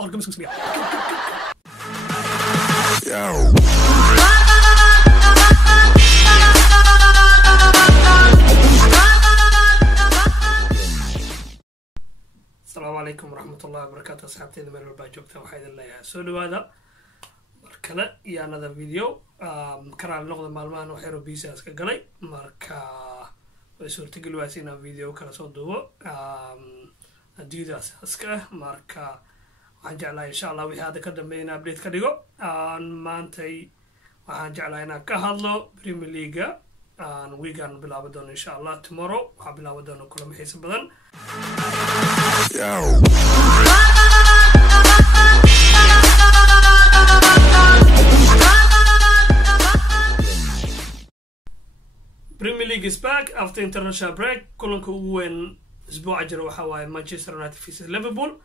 Welcome to Smith. السلام عليكم ورحمة الله وبركاته. أصحابتي من الباجوكتا وحيد الله يا سولو هذا مركلة يا هذا فيديو كرا اللغة مالمان وحيرو بيسا اسكا قلي مركا ويسور تقلوا اسينا فيديو كرا صدوه أديدا اسكا مركا وحنجعلا إن شاء الله وهذا كدام بينا أبديت كديو مانتي وحنجعلا هنا كهالو بريمي ليغا ويغان بلاودون إن شاء الله tomorrow وحبلاودون كل محيس بدن Premier League is back after international break. كلنكو وين أسبوع أجر وحواي مانشستر يونايتد في ليفربول.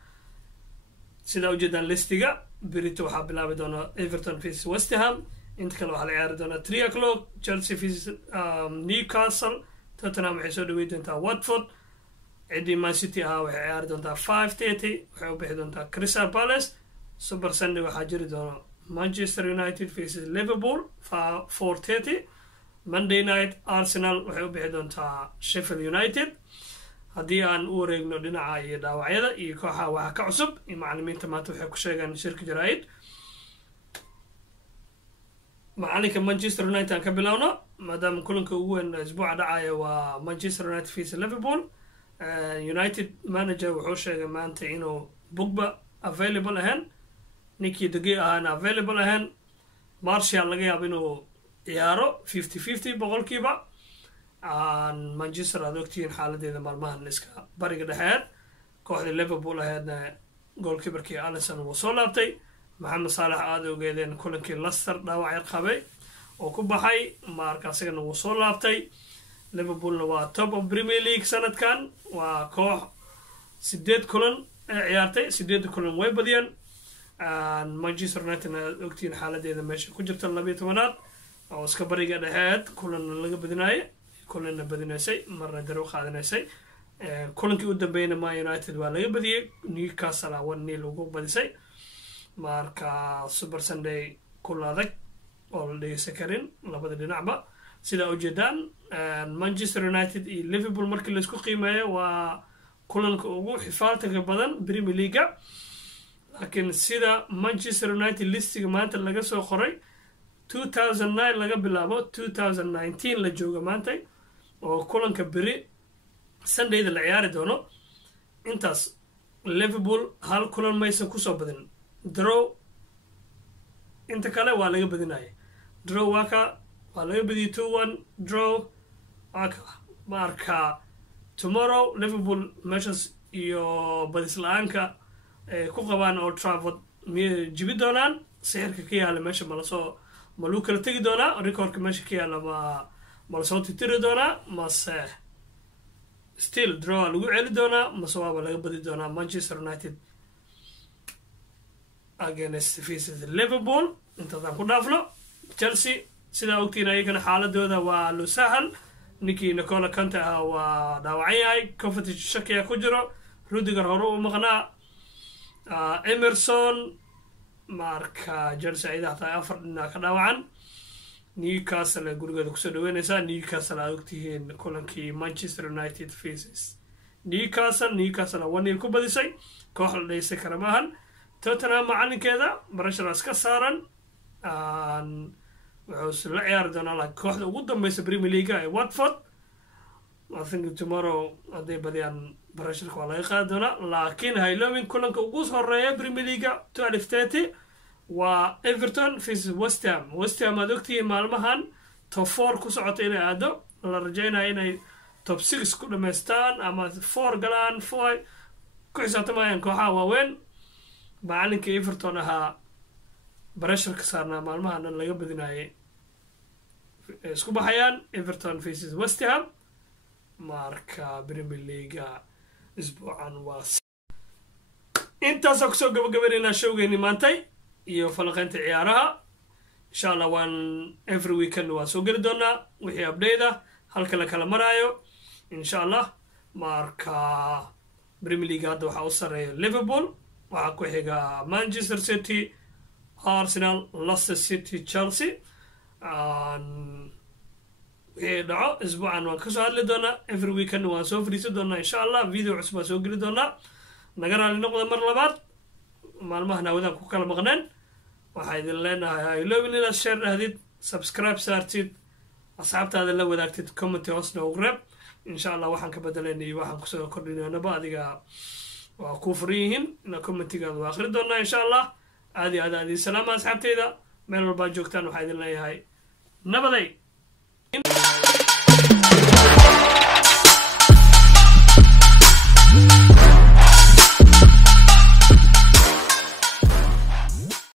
سيدا وجدان ليستيغا بريتو حابلا بدونا إيفرتون في ويست هام. انتقلوا على عيار دونا 3 o'clock. تشيلسي في نيوكاسل. توتنهام حيسودو ويدنتا واتفورد. عندي مان سيتي ها عيار دونا 5:30 وحيو بيدونتا كريستال بالاس. سوبر ساندي وحاجري دونا مانشستر يونايتد في ليفربول 4:30. Monday night Arsenal waxay u bixi doontaa Sheffield United haddii aan u wareegno dhinaca iyo dhaawacyada iyo kooxaha waxa ka cusub iyo macallimiinta maanta waxay ku sheegaan shirka jaraa'id macalinka Manchester United aan ka bilowno maadaama kulanka ugu weyn isbuuca dhacaya waa Manchester United vs Liverpool United manager wuxuu sheegay maanta inuu Pogba available ahaan Nicky De Gea aan available ahaan Martial laga yaabo inuu ciyaaro 50-50 boqolkiiba Manchester aad ogtihiin xaaladeeda maalmahan iska bariga dhexeed kooxda Liverpool ahaydna goalkeeperkii Alisson wuu soo laabtay Mohamed Salah aad ogeedeen kulankii Leicester dhaawac qabay oo ku baxay marka asagana wuu soo laabtay Liverpoolna waa top of Premier League sanadkan waa koox 8 kulan ciyaartay 8 kulan way badiyeen Manchester United aad ogtihiin xaaladeeda meesha ku jirta 12aad oo iska bariga dhexeed kulan laga badinaayo kulanna badinaysay marna daro qaadanaysay kulankii u dambeeyna Man United waa laga badiyay Newcastle 1-0 ugu badisay marka Super Sunday kulan adag oo la dhigay karin labada dhinacba sida u jeedaan Manchester United iyo Liverpool markii la isku qiimeeyo waa kulanka ugu xifaaltaga badan Premier League laakiin sida Manchester United listiga maanta laga soo qoray 2009 laga bilaabo 2019 la jooga maanta oo kulanka beri Sundayda la ciyaari doono intaas Liverpool hal kulan maysan ku soo badin draw inta kale waa laga badinayay draw waa laga badiyay 2-1 draw marka tomorrow Liverpool meeshas iyo badislaanka ku qabaan Old Trafford jibi doonaan sixirka ka yaala meesha malasoo maluu kala tegi doonaa recordka meesha ka yaala ma lasoo titiri doonaa mase still draw lagu celi doonaa mase waaba laga badi doonaa Manchester United against Liverpool intaasaan ku dhaafno Chelsea sidaa ogtiin ayagana xaaladooda waa loo sahal ninkii Nicola Conte waa dhaawacan yahay Kovacic shakiya ku jiro Rudiger hore u maqnaa Emerson marka Chelsea ay tahay 4 dhinac ka dhaawacan Newcastle gurigeeda ku soo dhaweynaysa Newcastle aad ogtihiin kulankii Manchester United faces Newcastle 1-0 ku badisay koox la dheysay karamahan Tottenham macalinkeeda barashadaas ka saaran wuxuu la ciyaari doonaa kooxda ugu dambaysa Premier League ee Watford I think tomorrow haday badiyaan barashadka waa laga qaadi doonaa laakiin haylowin kulanka ugu horeeya Premier League 12:30 waa Everton vs West Ham aad ogtihiin maalmahan top 4 ku socota inay aado la rajaynayo inay top 6 ku dhameystaan ama 4 galaan 4 ku xisaabtamayaan kooxaha waaweyn macalinka Everton ahaa barashadka saarnaa maalmahan laga badinayay isku baxayaan Everton vs West Ham marka Premier League isbuucan waa intaas oo soo gabagabeynaa showgeeni maantay iyo falaqeynta ciyaaraha insha Allah waan every weekend waa soo geli doonaa wixii update halka la kala maraayo insha Allah marka Premier League hadda waxa u sareeyo Liverpool waxaa ku xiga Manchester City, Arsenal, Leicester City, Chelsea. dhaco isbuucan waan kasoo hadli doonaa every weekend waan soo fariisan doonaa insha allah video cusub waan soo geli doonaa naga raali noqda mar labaad maalmahan awadaan ku kala maqneen waxaa idin leenahay ha iloobin inaad share dhahdid subscribe saartid asxaabtaada la wadaagtid comment hoosna ugu reeb insha allah waxaan ka bedelayna iyo waxaan kusoo kordhinaynaba adiga waa kuu furan yihiin ina commentigaada waa akhri doonaa insha allah aad iyo aad idin salaama asxaabteyda meel walbaa joogtaan waxaa idin leeyahay nabaday